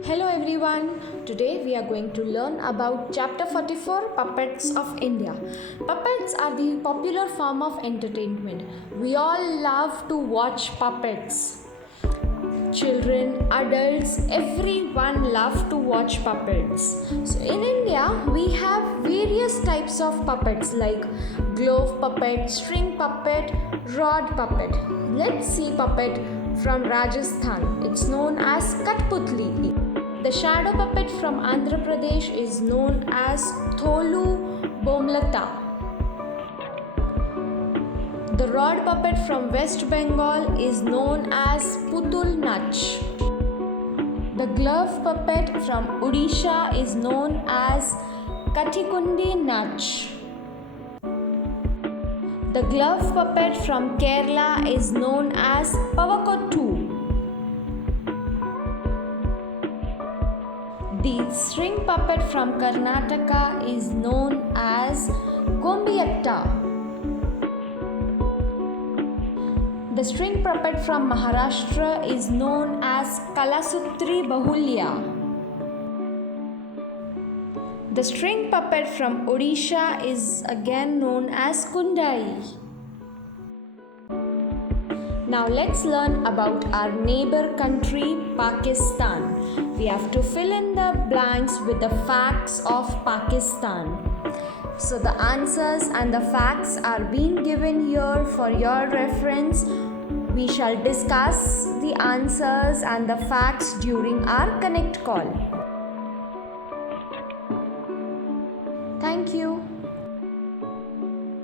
Hello everyone. Today we are going to learn about chapter 44, Puppets of India. Puppets are the popular form of entertainment. We all love to watch puppets. Children, adults, everyone love to watch puppets. So in India we have various types of puppets like glove puppet, string puppet, rod puppet. Let's see puppet from Rajasthan. It's known as Katputli. The shadow puppet from Andhra Pradesh is known as Tholu Bomlata. The rod puppet from West Bengal is known as Putul Nach. The glove puppet from Odisha is known as Katikundi Nach. The glove puppet from Kerala is known as Pavakottu. The string puppet from Karnataka is known as Gombiyatta. The string puppet from Maharashtra is known as Kalasutri Bahulya. The string puppet from Odisha is again known as Kundai. Now let's learn about our neighbor country, Pakistan. We have to fill in the blanks with the facts of Pakistan. So the answers and the facts are being given here for your reference. We shall discuss the answers and the facts during our Connect call.